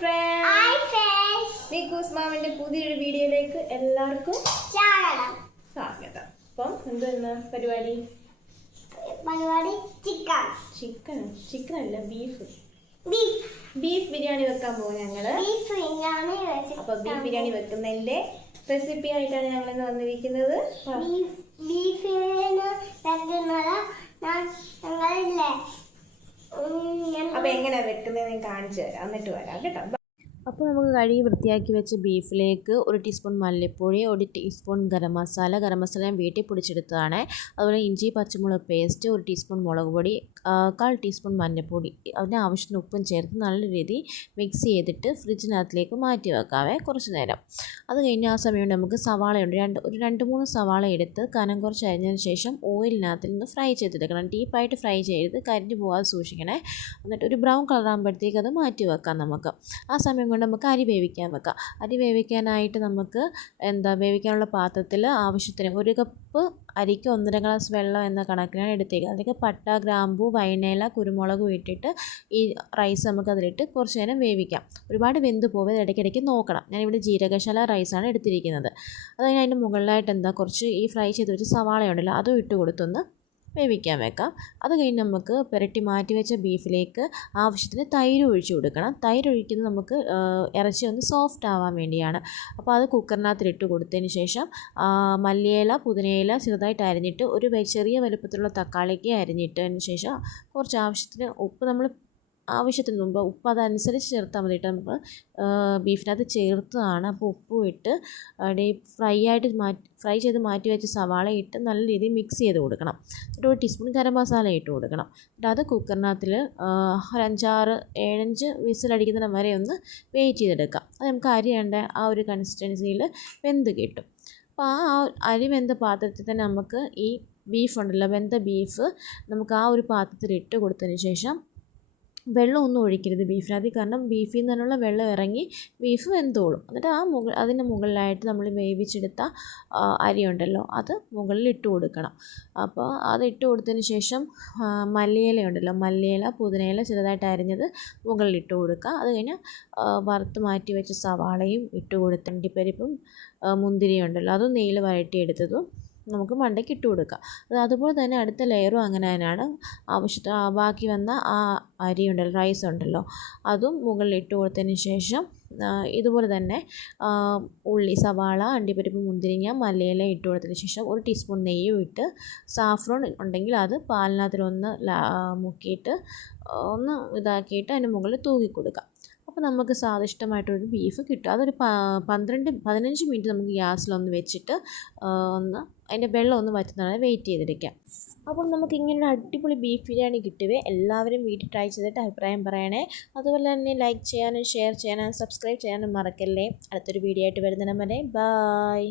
friends. Hi friends. Nikus മാമന്റെ പുതിയൊരു വീഡിയോയിലേക്ക് എല്ലാവർക്കും സ്വാഗതം. അപ്പം എന്താണ് പരിപാടി? ചിക്കൻ അല്ല ബീഫ് ബിരിയാണി വെക്കാൻ പോകും ഞങ്ങള്. അപ്പൊ ബീഫ് ബിരിയാണി വെക്കുന്നതിന്റെ റെസിപ്പി ആയിട്ടാണ് ഞങ്ങൾ ഇന്ന് വന്നിരിക്കുന്നത്. അപ്പൊ എങ്ങനെയാ വെക്കുന്നത് ഞാൻ കാണിച്ചു തരാം, എന്നിട്ട് വരാം കേട്ടോ. അപ്പോൾ നമുക്ക് കഴുകി വൃത്തിയാക്കി വെച്ച ബീഫിലേക്ക് 1 ടീസ്പൂൺ മല്ലിപ്പൊടി, 1 ടീസ്പൂൺ ഗരം മസാല ഞാൻ വീട്ടിൽ പൊടിച്ചെടുത്തതാണ്. അതുപോലെ ഇഞ്ചി പച്ചമുളക് പേസ്റ്റ്, 1 ടീസ്പൂൺ മുളക് പൊടി, 1/4 ടീസ്പൂൺ മഞ്ഞൾപ്പൊടി, അതിന് ആവശ്യത്തിന് ഉപ്പും ചേർത്ത് നല്ല രീതിയിൽ മിക്സ് ചെയ്തിട്ട് ഫ്രിഡ്ജിനകത്തിലേക്ക് മാറ്റി വെക്കാവേ കുറച്ച് നേരം. അത് കഴിഞ്ഞ് ആ സമയം നമുക്ക് സവാളയുണ്ട്, ഒരു 2-3 സവാള എടുത്ത് കനം കുറച്ച് അരിഞ്ഞതിന് ശേഷം ഓയിലിനകത്തിൽ നിന്ന് ഫ്രൈ ചെയ്തെടുക്കണം. ഡീപ്പായിട്ട് ഫ്രൈ ചെയ്ത് കരിഞ്ഞു പോകാതെ സൂക്ഷിക്കണേ. എന്നിട്ട് ഒരു ബ്രൗൺ കളർ ആകുമ്പോഴത്തേക്ക് അത് മാറ്റി വെക്കാം. നമുക്ക് ആ സമയം കൊണ്ട് നമുക്ക് അരി വേവിക്കാൻ വെക്കാം. അരി വേവിക്കാനായിട്ട് നമുക്ക് വേവിക്കാനുള്ള പാത്രത്തിൽ ആവശ്യത്തിന് 1 കപ്പ് അരിക്ക് 1.5 ഗ്ലാസ് വെള്ളം എന്ന കണക്കിനാണ് എടുത്തേക്കുക. അതിലേക്ക് പട്ട, ഗ്രാമ്പൂ, വൈനയില, കുരുമുളക് ഇട്ടിട്ട് ഈ റൈസ് നമുക്ക് അതിലിട്ട് കുറച്ച് നേരം വേവിക്കാം. ഒരുപാട് വെന്ത് പോകാതെ ഇടയ്ക്കിടയ്ക്ക് നോക്കണം. ഞാനിവിടെ ജീരകശാല റൈസാണ് എടുത്തിരിക്കുന്നത്. അത് കഴിഞ്ഞ് അതിൻ്റെ മുകളിലായിട്ട് കുറച്ച് ഈ ഫ്രൈ ചെയ്ത് വെച്ച സവാളയുണ്ടല്ലോ അതും ഇട്ട് കൊടുത്തൊന്ന് വേവിക്കാൻ വെക്കാം. അത് കഴിഞ്ഞ് നമുക്ക് പുരട്ടി മാറ്റി വെച്ച ബീഫിലേക്ക് ആവശ്യത്തിന് തൈര് ഒഴിച്ച് കൊടുക്കണം. തൈര് ഒഴിക്കുന്നത് നമുക്ക് ഇറച്ചി ഒന്ന് സോഫ്റ്റ് ആവാൻ വേണ്ടിയാണ്. അപ്പോൾ അത് കുക്കറിനകത്തിലിട്ട് കൊടുത്തതിന് ശേഷം മല്ലിയില, പുതിനയില ചെറുതായിട്ട് അരിഞ്ഞിട്ട് ഒരു ചെറിയ വലുപ്പത്തിലുള്ള തക്കാളിക്ക് അരിഞ്ഞിട്ടതിന് ശേഷം കുറച്ച് ആവശ്യത്തിന് ഉപ്പ് ആവശ്യത്തിന് മുമ്പ് ഉപ്പ് അതനുസരിച്ച് ചേർത്താൽ മതിയിട്ട് നമുക്ക് ബീഫിനകത്ത് ചേർത്തതാണ്. അപ്പോൾ ഉപ്പും ഇട്ട് ഫ്രൈ ചെയ്ത് മാറ്റി വെച്ച സവാള ഇട്ട് നല്ല രീതിയിൽ മിക്സ് ചെയ്ത് കൊടുക്കണം. എന്നിട്ട് 1 ടീസ്പൂൺ ഗരം മസാല ഇട്ട് കൊടുക്കണം. എന്നിട്ട് അത് കുക്കറിനകത്തിൽ ഒരു 5-6-7 വിസിലടിക്കുന്നതിന് വരെ ഒന്ന് വെയിറ്റ് ചെയ്തെടുക്കാം. അത് നമുക്ക് അരിയേണ്ട ആ ഒരു കൺസിസ്റ്റൻസിയിൽ വെന്ത് കിട്ടും. അപ്പോൾ ആ അരി വെന്ത പാത്രത്തിൽ തന്നെ നമുക്ക് ഈ ബീഫ് ഉണ്ടല്ലോ, വെന്ത ബീഫ് നമുക്ക് ആ ഒരു പാത്രത്തിൽ ഇട്ട് കൊടുത്തതിന് ശേഷം വെള്ളമൊന്നും ഒഴിക്കരുത് ബീഫിനകത്ത്, കാരണം ബീഫിൽ നിന്നുള്ള വെള്ളം ഇറങ്ങി ബീഫ് വെന്തോളും. എന്നിട്ട് അതിൻ്റെ മുകളിലായിട്ട് നമ്മൾ വേവിച്ചെടുത്ത അരി ഉണ്ടല്ലോ അത് മുകളിൽ ഇട്ട് കൊടുക്കണം. അപ്പോൾ അത് ഇട്ട് കൊടുത്തതിന് ശേഷം മല്ലിയില, പുതിനയില ചെറുതായിട്ട് അരിഞ്ഞത് മുകളിൽ ഇട്ട് കൊടുക്കുക. അത് കഴിഞ്ഞ് വറുത്ത് മാറ്റി വെച്ച സവാളയും ഇട്ട് കൊടുത്ത് അണ്ടിപ്പരിപ്പും മുന്തിരിയും ഉണ്ടല്ലോ അതും നെയ്യിൽ വഴറ്റിയെടുത്തതും നമുക്ക് മണ്ടയ്ക്ക് ഇട്ട് കൊടുക്കാം. അതുപോലെ തന്നെ അടുത്ത ലെയറും അങ്ങനെ തന്നെയാണ്. ബാക്കി വന്ന ആ അരി ഉണ്ടല്ലോ, റൈസ് ഉണ്ടല്ലോ അതും മുകളിൽ ഇട്ട് കൊടുത്തതിന് ശേഷം ഇതുപോലെ തന്നെ ഉള്ളി, സവാള, അണ്ടിപ്പരിപ്പ്, മുന്തിരിങ്ങ, മല്ലിയില ഇട്ട് കൊടുത്തതിന് ശേഷം 1 ടീസ്പൂൺ നെയ്യും ഇട്ട് സാഫ്രോൺ ഉണ്ടെങ്കിൽ അത് പാലിനകത്തിലൊന്ന് മുക്കിയിട്ട് ഒന്ന് ഇതാക്കിയിട്ട് അതിന് മുകളിൽ തൂക്കി കൊടുക്കാം. അപ്പോൾ നമുക്ക് സ്വാദിഷ്ടമായിട്ടൊരു ബീഫ് കിട്ടും. അതൊരു 15 മിനിറ്റ് നമുക്ക് ഗ്യാസിലൊന്ന് വെച്ചിട്ട് അതിൻ്റെ വെള്ളം ഒന്ന് വറ്റുന്നതാണ് വെയിറ്റ് ചെയ്തിരിക്കാം. അപ്പോൾ നമുക്ക് ഇങ്ങനെ അടിപൊളി ബീഫ് ബിരിയാണി കിട്ടുവേ. എല്ലാവരും വീട്ടിൽ ട്രൈ ചെയ്തിട്ട് അഭിപ്രായം പറയണേ. അതുപോലെ തന്നെ ലൈക്ക് ചെയ്യാനും ഷെയർ ചെയ്യാനും സബ്സ്ക്രൈബ് ചെയ്യാനും മറക്കല്ലേ. അടുത്തൊരു വീഡിയോ ആയിട്ട് വരുന്നതിന് വരെ ബൈ.